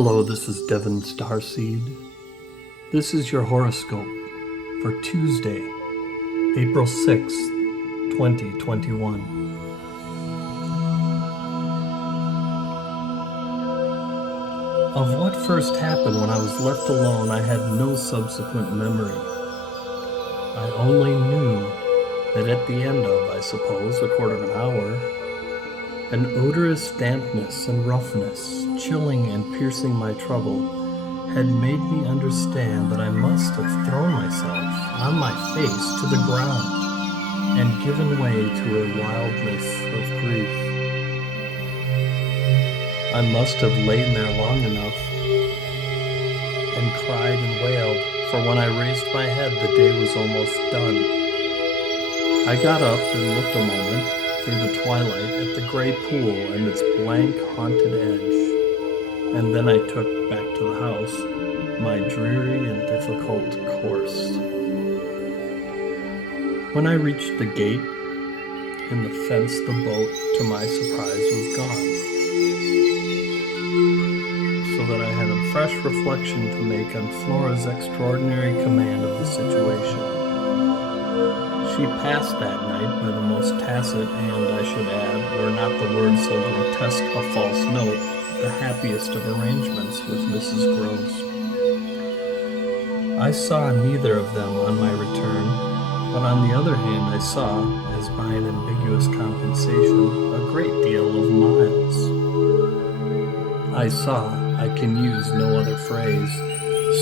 Hello, this is Devin Starseed. This is your horoscope for Tuesday, April 6th, 2021. Of what first happened when I was left alone, I had no subsequent memory. I only knew that at the end of, I suppose, a quarter of an hour, an odorous dampness and roughness, chilling and piercing my trouble, had made me understand that I must have thrown myself on my face to the ground and given way to a wildness of grief. I must have lain there long enough and cried and wailed, for when I raised my head, the day was almost done. I got up and looked a moment through the twilight at the gray pool and its blank, haunted edge, and then I took back to the house my dreary and difficult course. When I reached the gate in the fence, the boat, to my surprise, was gone, so that I had a fresh reflection to make on Flora's extraordinary command of the situation. She passed that night by the most tacit and, I should add, were not the word so grotesque a false note, the happiest of arrangements with Mrs. Groves. I saw neither of them on my return, but on the other hand I saw, as by an ambiguous compensation, a great deal of Miles. I saw, I can use no other phrase,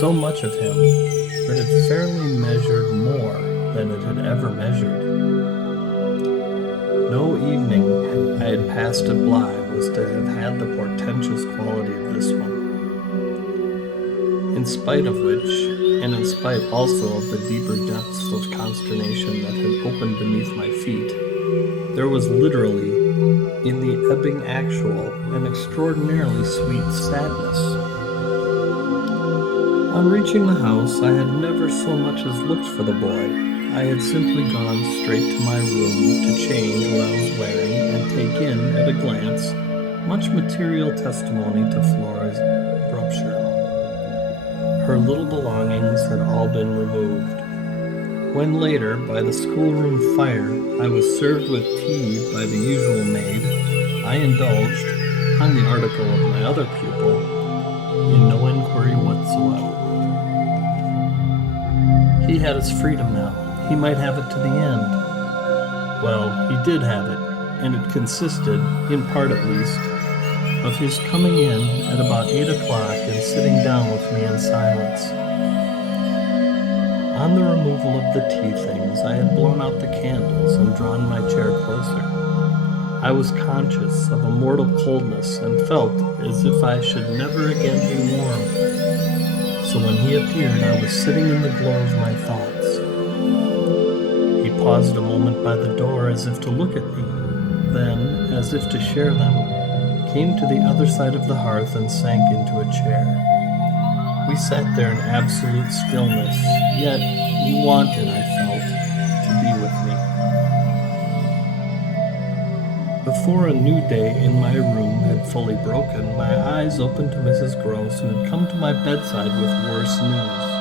so much of him that it fairly measured more than it had ever measured. No evening I had passed at Bly was to have had the portentous quality of this one. In spite of which, and in spite also of the deeper depths of consternation that had opened beneath my feet, there was literally, in the ebbing actual, an extraordinarily sweet sadness. On reaching the house, I had never so much as looked for the boy. I had simply gone straight to my room to change what I was wearing and take in, at a glance, much material testimony to Flora's rupture. Her little belongings had all been removed. When later, by the schoolroom fire, I was served with tea by the usual maid, I indulged, on the article of my other pupil, in no inquiry whatsoever. He had his freedom now. He might have it to the end. Well, he did have it, and it consisted, in part at least, of his coming in at about 8 o'clock and sitting down with me in silence. On the removal of the tea things, I had blown out the candles and drawn my chair closer. I was conscious of a mortal coldness and felt as if I should never again be warm. So when he appeared, I was sitting in the glow of my thoughts. He paused a moment by the door as if to look at me, then, as if to share them, came to the other side of the hearth and sank into a chair. We sat there in absolute stillness, yet he wanted, I felt, to be with me. Before a new day in my room had fully broken, my eyes opened to Mrs. Groves, who had come to my bedside with worse news.